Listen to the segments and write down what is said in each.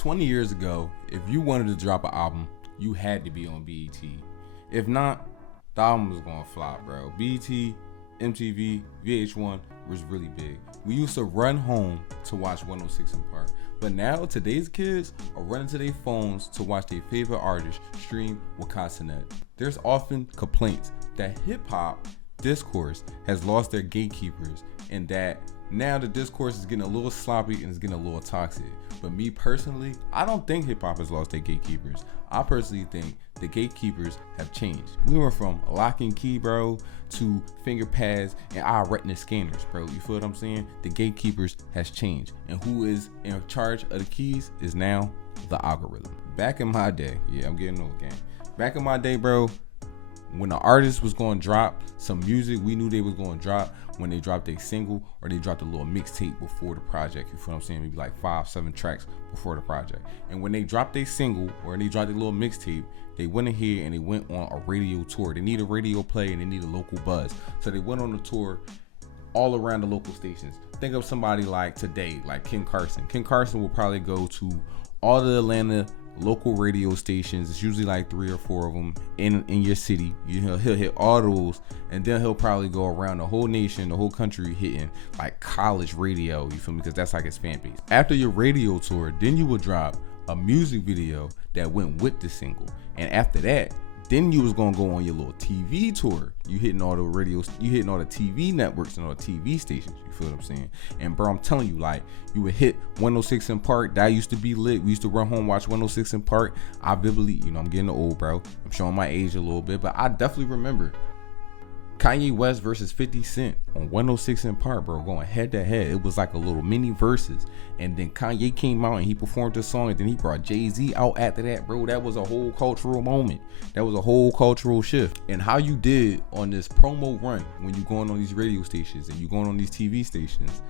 20 years ago, if you wanted to drop an album, you had to be on BET. If not, the album was going to flop, bro. BET, MTV, VH1 was really big. We used to run home to watch 106 in Park. But now, today's kids are running to their phones to watch their favorite artist stream Wakasinet. There's often complaints that hip-hop discourse has lost their gatekeepers and that now the discourse is getting a little sloppy and it's getting a little toxic. But me personally, I don't think hip-hop has lost their gatekeepers. I personally think the gatekeepers have changed. We went from lock and key, bro, to finger pads and eye retina scanners, bro. You feel what I'm saying? The gatekeepers has changed. And who is in charge of the keys is now the algorithm. Back in my day, yeah, I'm getting old, gang. Back in my day, bro, when the artist was going to drop some music, we knew they was going to drop when they dropped a single or they dropped a little mixtape before the project. You feel what I'm saying? Maybe like 5-7 tracks before the project. And when they dropped a single or they dropped a little mixtape, they went ahead and they went on a radio tour. They need a radio play and they need a local buzz. So they went on a tour all around the local stations. Think of somebody like today, like Ken Carson. Ken Carson will probably go to all the Atlanta local radio stations. It's usually like 3 or 4 of them in your city. He'll hit all those, and then he'll probably go around the whole nation, the whole country, hitting like college radio. You feel me? Because that's like his fan base. After your radio tour, then you would drop a music video that went with the single, and after that, then you was gonna go on your little TV tour. You hitting all the radios, you hitting all the TV networks and all the TV stations. You feel what I'm saying? And bro, I'm telling you, like, you would hit 106 in Park. That used to be lit. We used to run home, watch 106 in Park. I vividly, I'm getting old, bro. I'm showing my age a little bit, but I definitely remember Kanye West versus 50 Cent on 106 in Park, bro, going head to head. It was like a little mini verses. And then Kanye came out and he performed the song, and then he brought Jay-Z out after that, bro. That was a whole cultural moment. That was a whole cultural shift. And how you did on this promo run when you going on these radio stations and you going on these TV stations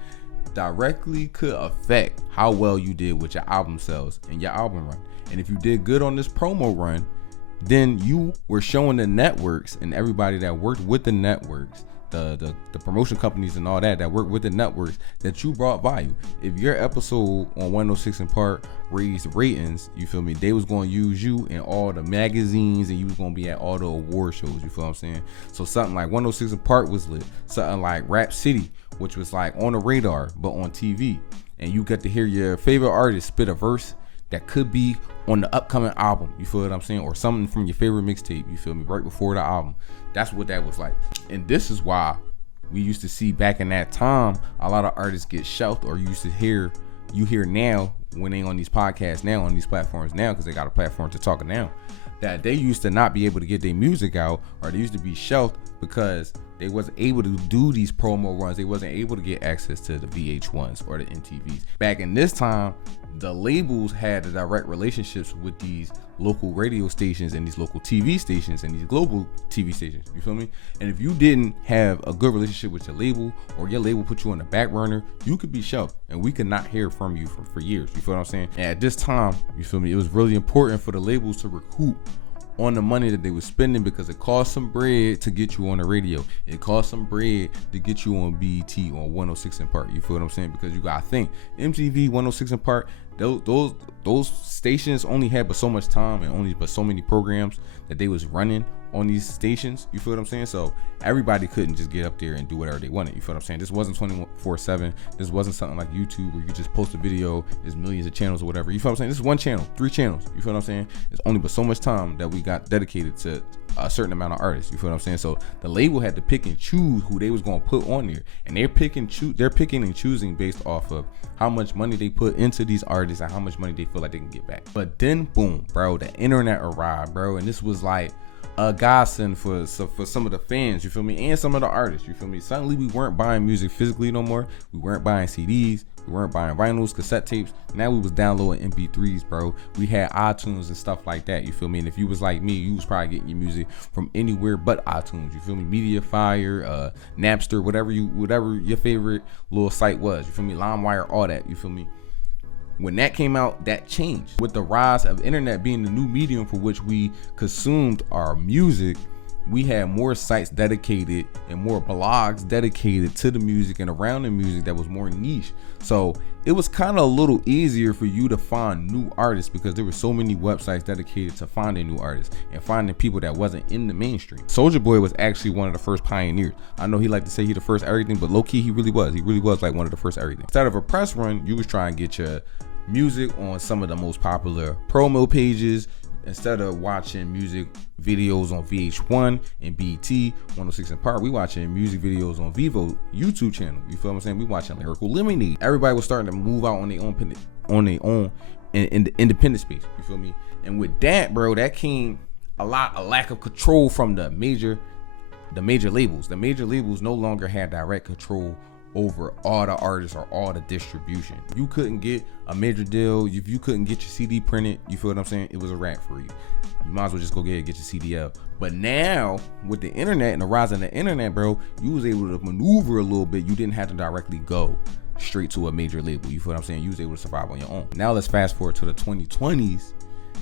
directly could affect how well you did with your album sales and your album run. And if you did good on this promo run, then you were showing the networks and everybody that worked with the networks, the promotion companies and all that worked with the networks, that you brought value. If your episode on 106 in Park raised ratings, you feel me, they was going to use you in all the magazines and you was going to be at all the award shows. You feel what I'm saying? So something like 106 in Park was lit. Something like Rap City, which was like on the radar but on TV, and you got to hear your favorite artist spit a verse that could be on the upcoming album, you feel what I'm saying? Or something from your favorite mixtape, you feel me, right before the album. That's what that was like. And this is why we used to see back in that time a lot of artists get shelved, or you hear now when they on these podcasts now, on these platforms now, because they got a platform to talk now, that they used to not be able to get their music out, or they used to be shelved because they wasn't able to do these promo runs. They wasn't able to get access to the VH1s or the MTVs. Back in this time, the labels had the direct relationships with these local radio stations and these local TV stations and these global TV stations. You feel me? And if you didn't have a good relationship with your label, or your label put you on the back burner, you could be shelved and we could not hear from you for years. You feel what I'm saying? And at this time, you feel me, it was really important for the labels to recoup on the money that they were spending, because it cost some bread to get you on the radio. It cost some bread to get you on BET, on 106 in Park. You feel what I'm saying? Because you gotta think, MTV, 106 in Park, those stations only had but so much time and only but so many programs that they was running on these stations. You feel what I'm saying? So everybody couldn't just get up there and do whatever they wanted. You feel what I'm saying? This wasn't 24/7. This wasn't something like YouTube where you just post a video, there's millions of channels or whatever. You feel what I'm saying? This is one channel, 3 channels. You feel what I'm saying? It's only but so much time that we got dedicated to a certain amount of artists. You feel what I'm saying? So the label had to pick and choose who they was going to put on there, and they're picking and choosing based off of how much money they put into these artists and how much money they feel like they can get back. But then boom, bro, the internet arrived, bro, and this was like a godsend for some of the fans, you feel me, and some of the artists, you feel me. Suddenly we weren't buying music physically no more. We weren't buying CDs, we weren't buying vinyls, cassette tapes. Now we was downloading MP3s, bro. We had iTunes and stuff like that, you feel me. And if you was like me, you was probably getting your music from anywhere but iTunes, you feel me. Mediafire, Napster, whatever your favorite little site was, you feel me. LimeWire, all that, you feel me. When that came out, that changed. With the rise of internet being the new medium for which we consumed our music, we had more sites dedicated and more blogs dedicated to the music and around the music that was more niche. So it was kind of a little easier for you to find new artists because there were so many websites dedicated to finding new artists and finding people that wasn't in the mainstream. Soulja Boy was actually one of the first pioneers. I know he liked to say he the first everything, but low key he really was. He really was like one of the first everything. Instead of a press run, you was trying to get your music on some of the most popular promo pages. Instead of watching music videos on VH1 and BT 106 and Park, we watching music videos on Vivo YouTube channel. You feel what I'm saying? We watching Lyrical Lemonade. Everybody was starting to move out on their own in the independent space. You feel me? And with that, bro, that came a lack of control from the major labels. The major labels no longer had direct control over all the artists or all the distribution. You couldn't get a major deal. If you couldn't get your CD printed, you feel what I'm saying? It was a wrap for you. You might as well just go get your CDL. But now with the internet and the rise of the internet, bro, you was able to maneuver a little bit. You didn't have to directly go straight to a major label. You feel what I'm saying? You was able to survive on your own. Now let's fast forward to the 2020s.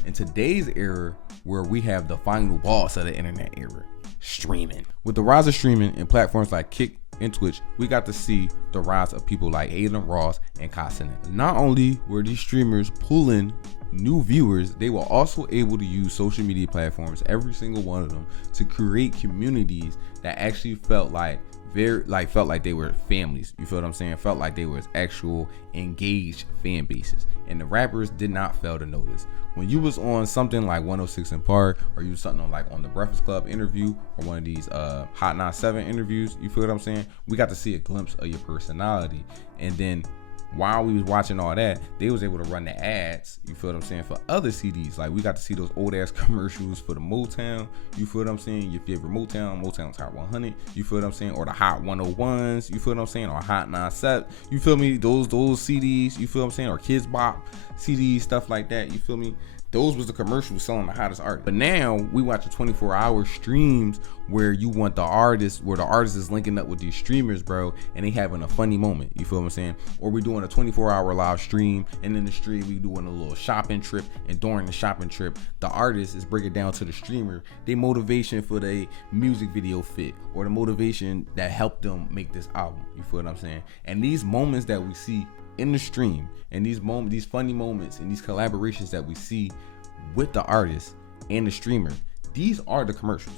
In today's era, where we have the final boss of the internet era, streaming. With the rise of streaming and platforms like Kick and Twitch, we got to see the rise of people like Aiden Ross and Kasanet. Not only were these streamers pulling new viewers, they were also able to use social media platforms, every single one of them, to create communities that actually felt like they were families. You feel what I'm saying? Felt like they were actual engaged fan bases. And the rappers did not fail to notice. When you was on something like 106 and Park, or you was something on the Breakfast Club interview, or one of these Hot 97 interviews, you feel what I'm saying? We got to see a glimpse of your personality. And then while we was watching all that, they was able to run the ads, you feel what I'm saying, for other CDs. Like we got to see those old ass commercials for the Motown, you feel what I'm saying, your favorite Motown's Hot 100, you feel what I'm saying, or the Hot 101s, you feel what I'm saying, or Hot 97, you feel me, those CDs, you feel what I'm saying, or Kids Bop CDs, stuff like that, you feel me. Those was the commercials selling the hottest art. But now we watching 24-hour streams where you want the artist, where the artist is linking up with these streamers, bro, and they having a funny moment. You feel what I'm saying? Or we doing a 24-hour live stream, and in the stream we doing a little shopping trip, and during the shopping trip, the artist is breaking down to the streamer their motivation for the music video fit, or the motivation that helped them make this album. You feel what I'm saying? And these moments that we see in the stream, and these funny moments and these collaborations that we see with the artist and the streamer, these are the commercials.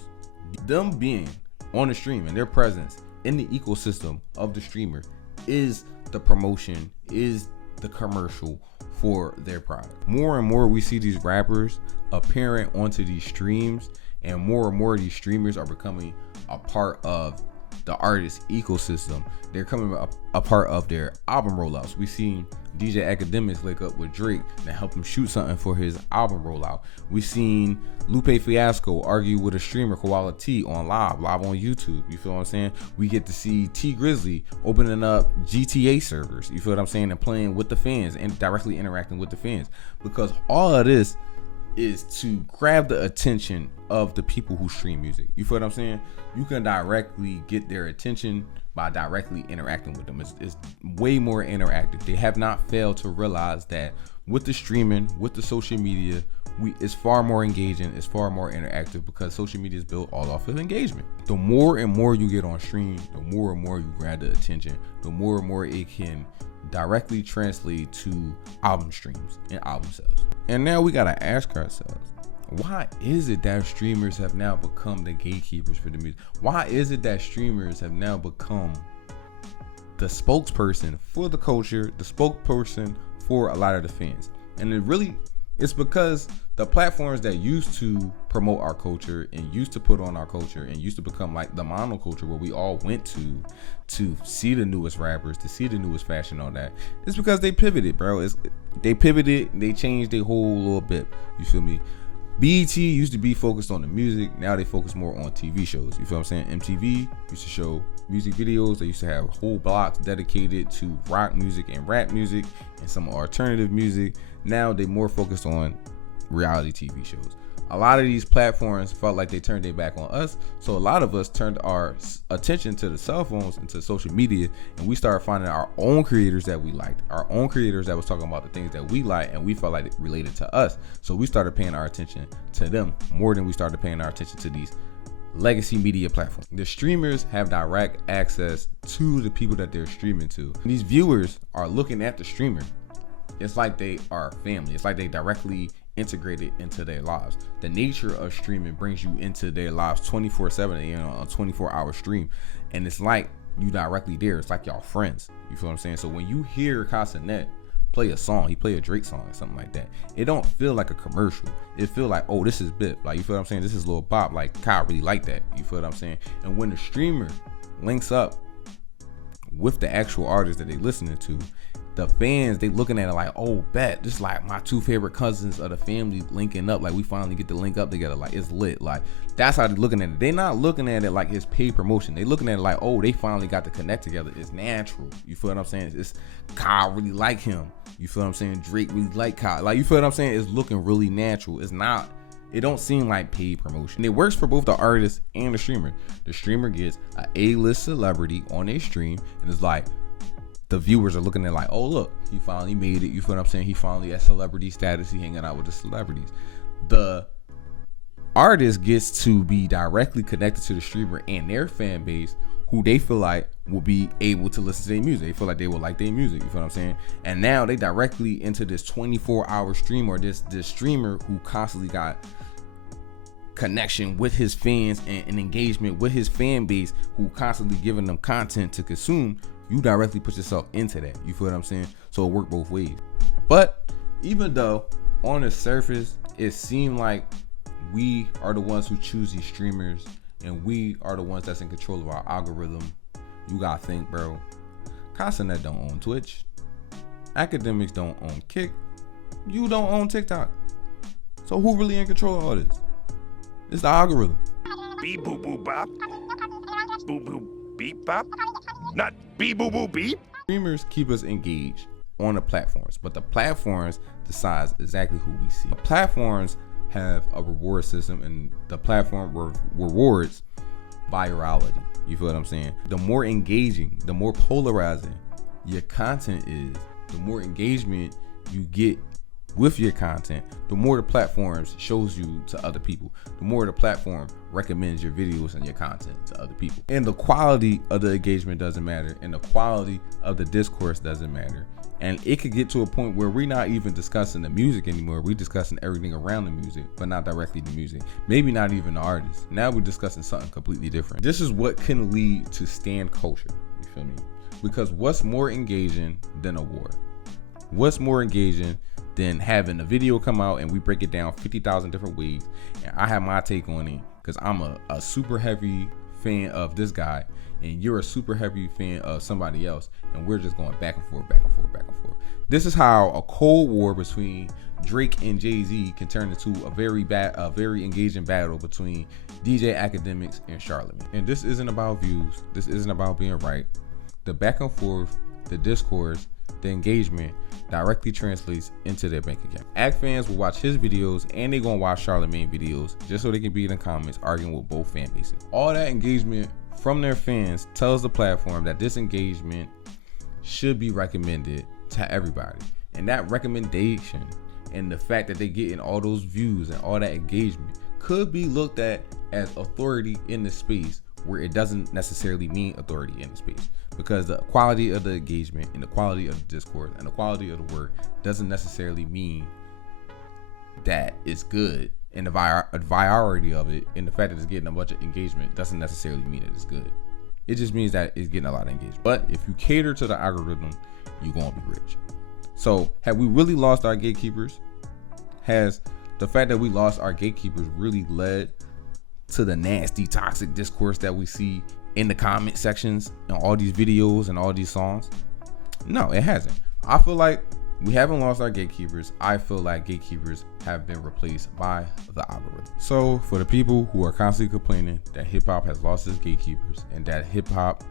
Them being on the stream and their presence in the ecosystem of the streamer is the promotion, is the commercial for their product. More and more we see these rappers appearing onto these streams, and more of these streamers are becoming a part of the artist ecosystem. They're coming a part of their album rollouts. We seen DJ Academics link up with Drake to help him shoot something for his album rollout. We seen Lupe Fiasco argue with a streamer, Koala T, on live on YouTube. You feel what I'm saying? We get to see T Grizzly opening up GTA servers. You feel what I'm saying? And playing with the fans and directly interacting with the fans. Because all of this is to grab the attention of the people who stream music. You feel what I'm saying? You can directly get their attention by directly interacting with them. It's way more interactive. They have not failed to realize that with the streaming, with the social media, it's far more engaging, it's far more interactive, because social media is built all off of engagement. The more and more you get on stream, the more and more you grab the attention, the more and more it can directly translate to album streams and album sales. And now we gotta ask ourselves, why is it that streamers have now become the gatekeepers for the music? Why is it that streamers have now become the spokesperson for the culture, the spokesperson for a lot of the fans? And it's because the platforms that used to promote our culture and used to put on our culture and used to become like the monoculture where we all went to see the newest rappers, to see the newest fashion, all that, it's because they pivoted, bro. They pivoted, they changed their whole little bit. You feel me? BET used to be focused on the music. Now they focus more on TV shows. You feel what I'm saying? MTV used to show music videos. They used to have whole blocks dedicated to rock music and rap music and some alternative music. Now they more focused on reality TV shows. A lot of these platforms felt like they turned their back on us, so a lot of us turned our attention to the cell phones and to social media, and we started finding our own creators that we liked, our own creators that was talking about the things that we like and we felt like it related to us. So we started paying our attention to them more than we started paying our attention to these legacy media platform. The streamers have direct access to the people that they're streaming to. These viewers are looking at the streamer. It's like they are family. It's like they directly integrated into their lives. The nature of streaming brings you into their lives 24/7, you know, a 24-hour stream. And it's like you directly there. It's like y'all friends. You feel what I'm saying? So when you hear Casanet play a song, he play a Drake song or something like that, it don't feel like a commercial. It feel like, oh, this is Bip. Like, you feel what I'm saying? This is Lil Bop. Like, Kyle really like that. You feel what I'm saying? And when the streamer links up with the actual artist that they listening to, the fans, they looking at it like, oh, bet, this is like my two favorite cousins of the family linking up. Like, we finally get to link up together. Like, it's lit. Like, that's how they're looking at it. They're not looking at it like it's paid promotion. They looking at it like, oh, they finally got to connect together. It's natural. You feel what I'm saying? It's Kyle really like him. You feel what I'm saying? Drake really like Kyle. Like, you feel what I'm saying? It's looking really natural. It's not, it don't seem like paid promotion. And it works for both the artist and the streamer. The streamer gets an A-list celebrity on their stream, and it's like, the viewers are looking at like, oh, look, he finally made it. You feel what I'm saying? He finally at celebrity status. He hanging out with the celebrities. The artist gets to be directly connected to the streamer and their fan base, who they feel like will be able to listen to their music. They feel like they will like their music. You feel what I'm saying? And now they directly into this 24-hour stream, or this streamer who constantly got connection with his fans and engagement with his fan base, who constantly giving them content to consume. You directly put yourself into that. You feel what I'm saying? So it worked both ways. But even though on the surface it seemed like we are the ones who choose these streamers and we are the ones that's in control of our algorithm, you gotta think, bro. Casanet don't own Twitch. Academics don't own Kick. You don't own TikTok. So who really in control of all this? It's the algorithm. Beep boop boop bop. Boop boop beep bop. Not beep boop boop beep. Streamers keep us engaged on the platforms, but the platforms decides exactly who we see. The platforms have a reward system, and the platform rewards virality. You feel what I'm saying? The more engaging, the more polarizing your content is, the more engagement you get with your content, the more the platforms shows you to other people, the more the platform recommends your videos and your content to other people. And the quality of the engagement doesn't matter, and the quality of the discourse doesn't matter. And it could get to a point where we're not even discussing the music anymore. We're discussing everything around the music, but not directly the music. Maybe not even the artist. Now we're discussing something completely different. This is what can lead to stand culture. You feel me? Because what's more engaging than a war? What's more engaging than having a video come out and we break it down 50,000 different ways, and I have my take on it because I'm a super heavy fan of this guy and you're a super heavy fan of somebody else, and we're just going back and forth, back and forth, back and forth. This is how a cold war between Drake and Jay-Z can turn into a very engaging battle between DJ Academics and Charlamagne. And this isn't about views. This isn't about being right. The back and forth, the discourse, the engagement directly translates into their bank account. Act fans will watch his videos and they gonna watch Charlamagne videos just so they can be in the comments arguing with both fan bases. All that engagement from their fans tells the platform that this engagement should be recommended to everybody. And that recommendation and the fact that they're getting all those views and all that engagement could be looked at as authority in the space, where it doesn't necessarily mean authority in the space, because the quality of the engagement and the quality of the discourse and the quality of the work doesn't necessarily mean that it's good, and the virality of it and the fact that it's getting a bunch of engagement doesn't necessarily mean that it's good. It just means that it's getting a lot of engagement. But if you cater to the algorithm, you're gonna be rich. So have we really lost our gatekeepers? Has the fact that we lost our gatekeepers really led to the nasty, toxic discourse that we see in the comment sections and all these videos and all these songs? No, it hasn't. I feel like we haven't lost our gatekeepers. I feel like gatekeepers have been replaced by the algorithm. So for the people who are constantly complaining that hip hop has lost its gatekeepers and that hip hop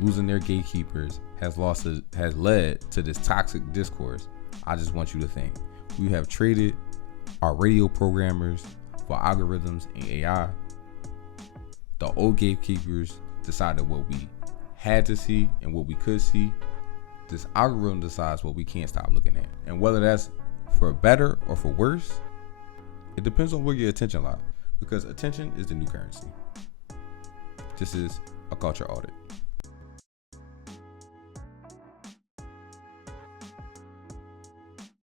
losing their gatekeepers has led to this toxic discourse, I just want you to think. We have traded our radio programmers for algorithms and AI. The old gatekeepers decided what we had to see and what we could see. This algorithm decides what we can't stop looking at. And whether that's for better or for worse, it depends on where your attention lies, because attention is the new currency. This is a Culture Audit.